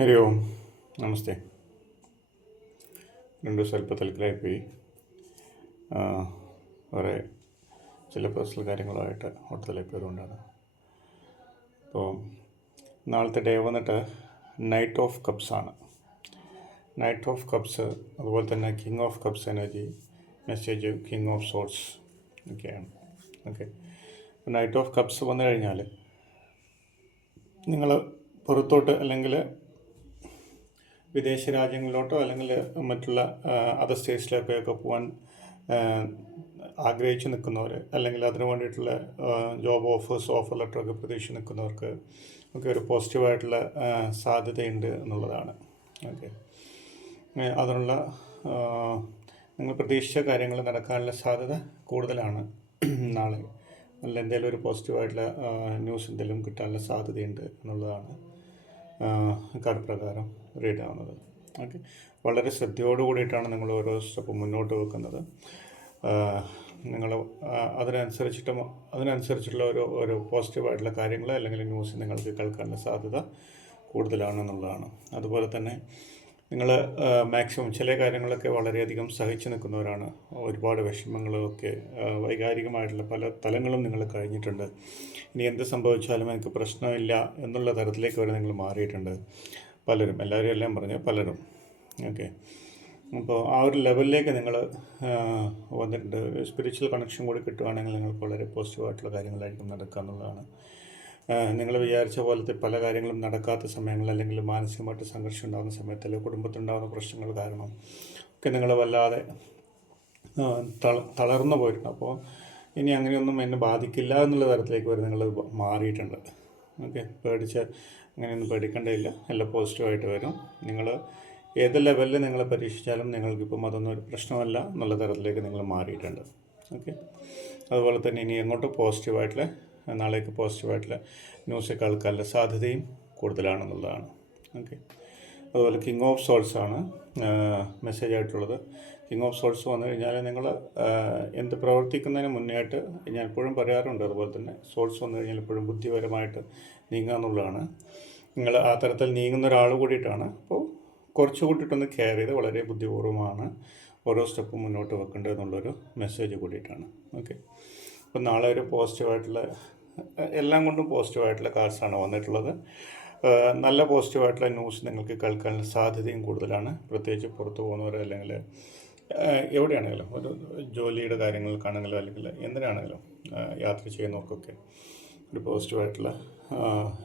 ഹരി ഓം. നമസ്തേ. രണ്ടു തിരക്കിലായിപ്പോയി ആ, വേറെ ചില പേഴ്സണൽ കാര്യങ്ങളുമായിട്ട് ഹോട്ടലിലായിപ്പോയതുകൊണ്ടാണ്. അപ്പോൾ നാളത്തെ ഡേ വന്നിട്ട് നൈറ്റ് ഓഫ് കപ്സ് ആണ്. നൈറ്റ് ഓഫ് കപ്സ് അതുപോലെ തന്നെ king of cups energy message king of swords ഒക്കെയാണ്. ഓക്കെ. നൈറ്റ് ഓഫ് കപ്സ് വന്നു കഴിഞ്ഞാൽ നിങ്ങൾ പുറത്തോട്ട് അല്ലെങ്കിൽ വിദേശ രാജ്യങ്ങളിലോട്ടോ അല്ലെങ്കിൽ മറ്റുള്ള അതർ സ്റ്റേറ്റ്സിലേക്കൊക്കെ പോകാൻ ആഗ്രഹിച്ച് നിൽക്കുന്നവർ അല്ലെങ്കിൽ അതിനു വേണ്ടിയിട്ടുള്ള ജോബ് ഓഫേഴ്സ് ഓഫർ ലെറ്ററൊക്കെ പ്രതീക്ഷിച്ച് നിൽക്കുന്നവർക്ക് ഒക്കെ ഒരു പോസിറ്റീവായിട്ടുള്ള സാധ്യതയുണ്ട് എന്നുള്ളതാണ്. ഓക്കെ. അതിനുള്ള നിങ്ങൾ പ്രതീക്ഷിച്ച കാര്യങ്ങൾ നടക്കാനുള്ള സാധ്യത കൂടുതലാണ് നാളെ. അല്ല എന്തെങ്കിലും ഒരു പോസിറ്റീവായിട്ടുള്ള ന്യൂസ് എന്തെങ്കിലും കിട്ടാനുള്ള സാധ്യതയുണ്ട് എന്നുള്ളതാണ്. കാർഡ് പ്രകാരം റീഡ് ആവുന്നത്. ഓക്കെ വളരെ ശ്രദ്ധയോട് കൂടിയിട്ടാണ് നിങ്ങൾ ഓരോ സ്റ്റെപ്പ് മുന്നോട്ട് വെക്കുന്നത്. നിങ്ങൾ അതിനനുസരിച്ചിട്ട് അതിനനുസരിച്ചുള്ള ഒരു ഒരു പോസിറ്റീവായിട്ടുള്ള കാര്യങ്ങൾ അല്ലെങ്കിൽ ന്യൂസ് നിങ്ങൾക്ക് കേൾക്കാനുള്ള സാധ്യത കൂടുതലാണെന്നുള്ളതാണ്. അതുപോലെ തന്നെ നിങ്ങൾ മാക്സിമം ചില കാര്യങ്ങളൊക്കെ വളരെയധികം സഹിച്ചു നിൽക്കുന്നവരാണ്. ഒരുപാട് വിഷമങ്ങളൊക്കെ വൈകാരികമായിട്ടുള്ള പല തലങ്ങളും നിങ്ങൾ കഴിഞ്ഞിട്ടുണ്ട്. ഇനി എന്ത് സംഭവിച്ചാലും എനിക്ക് പ്രശ്നമില്ല എന്നുള്ള തരത്തിലേക്ക് വരെ നിങ്ങൾ മാറിയിട്ടുണ്ട്. പലരും എല്ലാവരും എല്ലാം പറഞ്ഞു പലരും. ഓക്കെ. അപ്പോൾ ആ ഒരു ലെവലിലേക്ക് നിങ്ങൾ വന്നിട്ടുണ്ട്. സ്പിരിച്വൽ കണക്ഷൻ കൂടി കിട്ടുകയാണെങ്കിൽ നിങ്ങൾക്ക് വളരെ പോസിറ്റീവായിട്ടുള്ള കാര്യങ്ങളായിരിക്കും നടക്കുക എന്നുള്ളതാണ്. നിങ്ങൾ വിചാരിച്ച പോലത്തെ പല കാര്യങ്ങളും നടക്കാത്ത സമയങ്ങൾ അല്ലെങ്കിൽ മാനസികമായിട്ട് സംഘർഷം ഉണ്ടാകുന്ന സമയത്ത് അല്ലെങ്കിൽ കുടുംബത്തിലുണ്ടാകുന്ന പ്രശ്നങ്ങൾ കാരണം ഒക്കെ നിങ്ങൾ വല്ലാതെ തള- തളർന്നു പോയിട്ടുണ്ട്. അപ്പോൾ ഇനി അങ്ങനെയൊന്നും എന്നെ ബാധിക്കില്ല എന്നുള്ള തരത്തിലേക്ക് വരെ നിങ്ങൾ മാറിയിട്ടുണ്ട്. ഓക്കെ? പേടിച്ച് അങ്ങനെയൊന്നും പേടിക്കേണ്ടതില്ല. എല്ലാം പോസിറ്റീവായിട്ട് വരും. നിങ്ങൾ ഏത് ലെവലിൽ നിങ്ങൾ പരീക്ഷിച്ചാലും നിങ്ങൾക്കിപ്പം അതൊന്നും ഒരു പ്രശ്നമല്ല എന്നുള്ള തരത്തിലേക്ക് നിങ്ങൾ മാറിയിട്ടുണ്ട്. ഓക്കെ? അതുപോലെ തന്നെ ഇനി എങ്ങോട്ട് പോസിറ്റീവായിട്ടുള്ള നാളേക്ക് പോസിറ്റീവായിട്ടുള്ള ന്യൂസ് കേൾക്കാനുള്ള സാധ്യതയും കൂടുതലാണെന്നുള്ളതാണ്. ഓക്കെ. അതുപോലെ കിങ് ഓഫ് സോൾസ് ആണ് മെസ്സേജ് ആയിട്ടുള്ളത്. കിങ് ഓഫ് സോൾസ് വന്നു കഴിഞ്ഞാൽ നിങ്ങൾ എന്ത് പ്രവർത്തിക്കുന്നതിന് മുന്നേയായിട്ട് ഞാൻ എപ്പോഴും പറയാറുണ്ട് അതുപോലെ തന്നെ സോൾസ് വന്നു കഴിഞ്ഞാൽ എപ്പോഴും ബുദ്ധിപരമായിട്ട് നീങ്ങുക എന്നുള്ളതാണ്. നിങ്ങൾ ആ തരത്തിൽ നീങ്ങുന്ന ഒരാൾ കൂടിയിട്ടാണ്. അപ്പോൾ കുറച്ച് കൂട്ടിയിട്ടൊന്ന് കെയർ ചെയ്ത് വളരെ ബുദ്ധിപൂർവമാണ് ഓരോ സ്റ്റെപ്പും മുന്നോട്ട് വെക്കേണ്ടത് എന്നുള്ളൊരു മെസ്സേജ് കൂടിയിട്ടാണ്. ഓക്കെ. അപ്പോൾ നാളെ ഒരു പോസിറ്റീവായിട്ടുള്ള എല്ലാം കൊണ്ടും പോസിറ്റീവായിട്ടുള്ള കാർഡ്സാണ് വന്നിട്ടുള്ളത്. നല്ല പോസിറ്റീവായിട്ടുള്ള ന്യൂസ് നിങ്ങൾക്ക് കേൾക്കാനുള്ള സാധ്യതയും കൂടുതലാണ്. പ്രത്യേകിച്ച് പുറത്തു പോകുന്നവർ അല്ലെങ്കിൽ എവിടെയാണെങ്കിലും ഒരു ജോലിയുടെ കാര്യങ്ങൾക്കാണെങ്കിലും അല്ലെങ്കിൽ എന്തിനാണെങ്കിലും യാത്ര ചെയ്യുന്നവർക്കൊക്കെ ഒരു പോസിറ്റീവായിട്ടുള്ള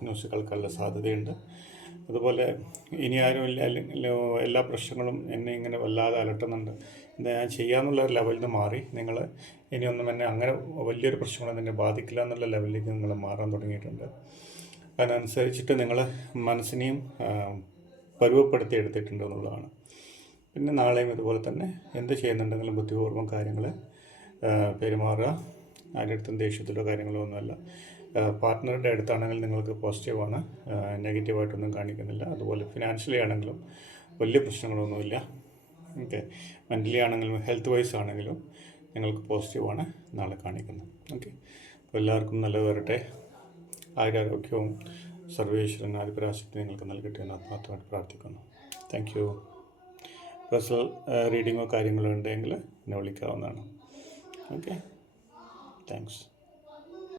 ന്യൂസ് കേൾക്കാനുള്ള സാധ്യതയുണ്ട്. അതുപോലെ ഇനി ആരും ഇല്ല എല്ലാ പ്രശ്നങ്ങളും എന്നെ ഇങ്ങനെ വല്ലാതെ അലട്ടുന്നുണ്ട്. എന്താ ഞാൻ ചെയ്യാമെന്നുള്ള ഒരു ലെവലിൽ നിന്ന് മാറി. നിങ്ങൾ ഇനിയൊന്നും എന്നെ അങ്ങനെ വലിയൊരു പ്രശ്നങ്ങളൊന്നും എന്നെ ബാധിക്കില്ല എന്നുള്ള ലെവലിലേക്ക് നിങ്ങൾ മാറാൻ തുടങ്ങിയിട്ടുണ്ട്. അതിനനുസരിച്ചിട്ട് നിങ്ങൾ മനസ്സിനെയും പരുവപ്പെടുത്തി എടുത്തിട്ടുണ്ട് എന്നുള്ളതാണ്. പിന്നെ നാളെയും ഇതുപോലെ തന്നെ എന്ത് ചെയ്യുന്നുണ്ടെങ്കിലും ബുദ്ധിപൂർവം കാര്യങ്ങൾ പെരുമാറുക. ആരുടെ അടുത്തും ദേഷ്യത്തിലോ കാര്യങ്ങളോ ഒന്നുമല്ല. പാർട്ട്ണറുടെ അടുത്താണെങ്കിൽ നിങ്ങൾക്ക് പോസിറ്റീവാണ് നെഗറ്റീവായിട്ടൊന്നും കാണിക്കുന്നില്ല. അതുപോലെ ഫിനാൻഷ്യലി ആണെങ്കിലും വലിയ പ്രശ്നങ്ങളൊന്നുമില്ല. ഓക്കെ മെന്റലി ആണെങ്കിലും ഹെൽത്ത് വൈസ് ആണെങ്കിലും നിങ്ങൾക്ക് പോസിറ്റീവാണ് നാളെ കാണിക്കുന്നത്. ഓക്കെ അപ്പോൾ എല്ലാവർക്കും നല്ലത് വരട്ടെ. ആരോഗ്യവും സർവേശ്വരൻ ആദിപരാശക്തി നിങ്ങൾക്ക് നൽകട്ടെ എന്ന് ആത്മാർത്ഥമായിട്ട് പ്രാർത്ഥിക്കുന്നു. താങ്ക് യു പേഴ്സണൽ റീഡിങ്ങോ കാര്യങ്ങളോ ഉണ്ടെങ്കിൽ എന്നെ വിളിക്കാവുന്നതാണ്. Okay thanks